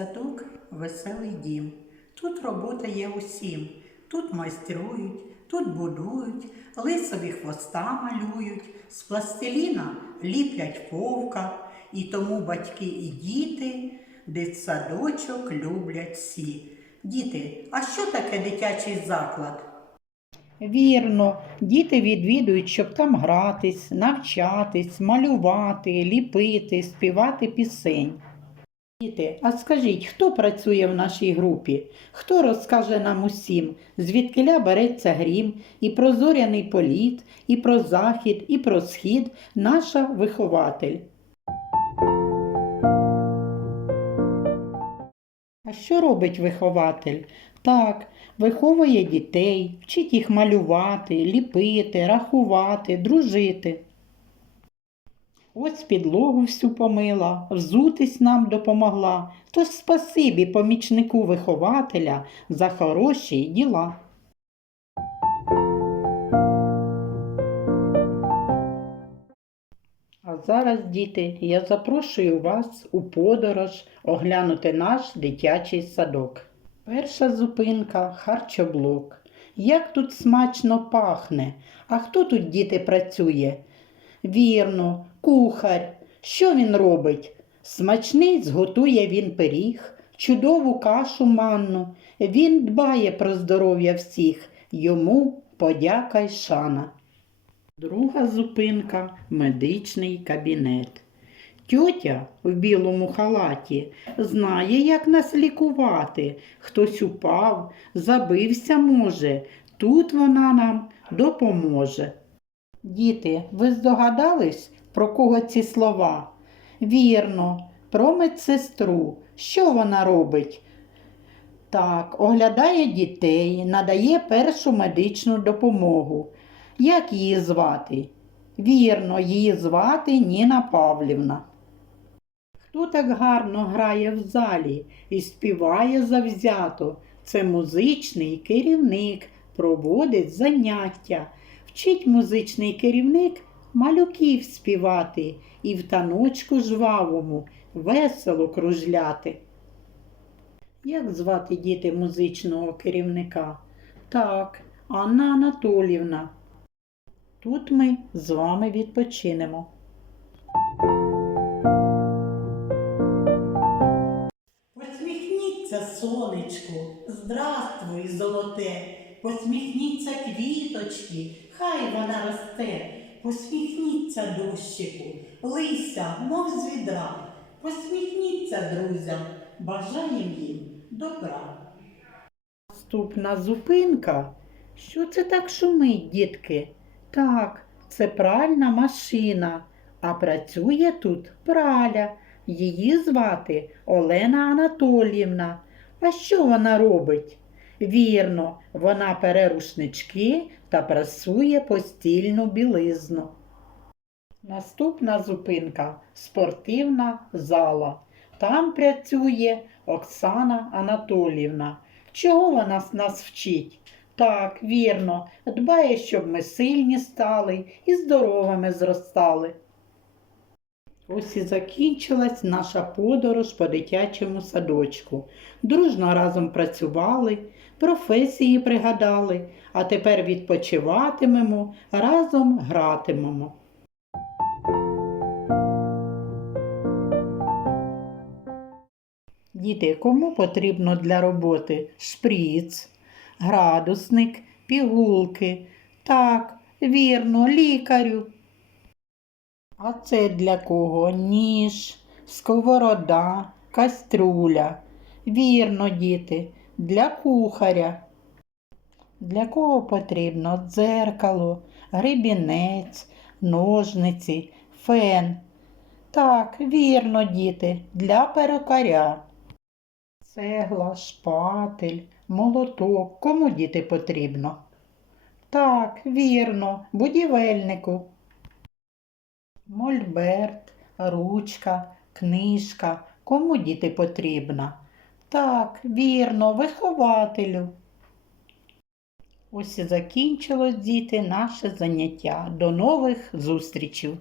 Дитсадок веселий дім. Тут робота є усім. Тут майструють, тут будують, лисові хвоста малюють, з пластиліна ліплять вовка, і тому батьки і діти дитсадочок люблять всі. Діти, а що таке дитячий заклад? Вірно, діти відвідують, щоб там гратись, навчатись, малювати, ліпити, співати пісень. Діти, а скажіть, хто працює в нашій групі? Хто розкаже нам усім, звідкиля береться грім, і про зоряний політ, і про захід, і про схід, наша вихователь. А що робить вихователь? Так, виховує дітей, вчить їх малювати, ліпити, рахувати, дружити. Ось підлогу всю помила, взутись нам допомогла. Тож спасибі помічнику вихователя за хороші діла. А зараз, діти, я запрошую вас у подорож оглянути наш дитячий садок. Перша зупинка харчоблок. Як тут смачно пахне. А хто тут діти працює? Вірно, кухар. Що він робить? Смачний зготує він пиріг, чудову кашу манну. Він дбає про здоров'я всіх. Йому подяка й шана. Друга зупинка медичний кабінет. Тьотя в білому халаті знає, як нас лікувати. Хтось упав, забився може. Тут вона нам допоможе. Діти, ви здогадались, про кого ці слова? Вірно, про медсестру. Що вона робить? Так, оглядає дітей, надає першу медичну допомогу. Як її звати? Вірно, її звати Ніна Павлівна. Хто так гарно грає в залі і співає завзято? Це музичний керівник, проводить заняття. Вчить музичний керівник малюків співати і в таночку жвавому весело кружляти. Як звати діти музичного керівника? Так, Анна Анатолівна. Тут ми з вами відпочинемо. Посміхніться, сонечку, здравствуй, золоте, посміхніться квіточки, хай вона росте, посміхніться дощику, лися, мов з відра, посміхніться друзям, бажаєм їм добра. Наступна зупинка. Що це так шумить, дітки? Так, це пральна машина, а працює тут праля. Її звати Олена Анатоліївна. А що вона робить? Вірно, вона пере рушнички та прасує постільну білизну. Наступна зупинка спортивна зала. Там працює Оксана Анатоліївна. Чого вона нас вчить? Так, вірно, дбає, щоб ми сильні стали і здоровими зростали. Ось і закінчилась наша подорож по дитячому садочку. Дружно разом працювали, професії пригадали, а тепер відпочиватимемо, разом гратимемо. Діти, кому потрібно для роботи шприц, градусник, пігулки? Так, вірно, лікарю. А це для кого? Ніж, сковорода, каструля. Вірно, діти, для кухаря. Для кого потрібно дзеркало, гребінець, ножниці, фен. Так, вірно, діти, для перукаря. Цегла, шпатель, молоток. Кому діти потрібно? Так, вірно, будівельнику. Мольберт, ручка, книжка. Кому діти потрібна? Так, вірно, вихователю. Ось і закінчилось, діти, наше заняття. До нових зустрічей!